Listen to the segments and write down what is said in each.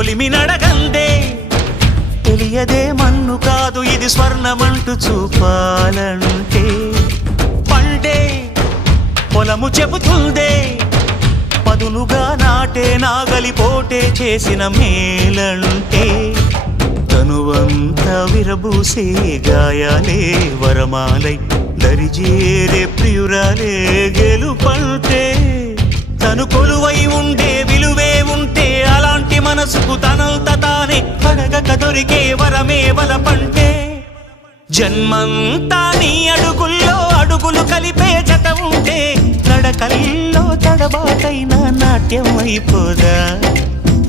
కొలిమి నడగందే తెలియదే మన్ను కాదు ఇది స్వర్ణమంటూ చూపాలంటే పండే పొలము చెబుతుందే పదునుగా నాటే నాగలిపోటే చేసిన మేలంటే తనువంతా విరబూసే గాయాలే వరమాలై దరిజేరే ప్రియురాలే గెలుపంటే తను కొలువై ఉండే విలువే ఉంటే అలాంటి మనసుకు తనంత తానే అడగక దొరికే వరమే వలపంటే జన్మంతా నీ అడుగుల్లో అడుగులు కలిపే జత ఉంటే నడకల్లో తడబాటైన నాట్యం అయిపోదా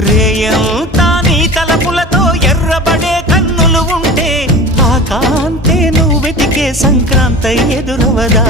రేయంతా నీ తలపులతో ఎర్రబడే కన్నులు ఉంటే ఆ కాంతే నువ్వు వెతికే సంక్రాంతి ఎదురవదా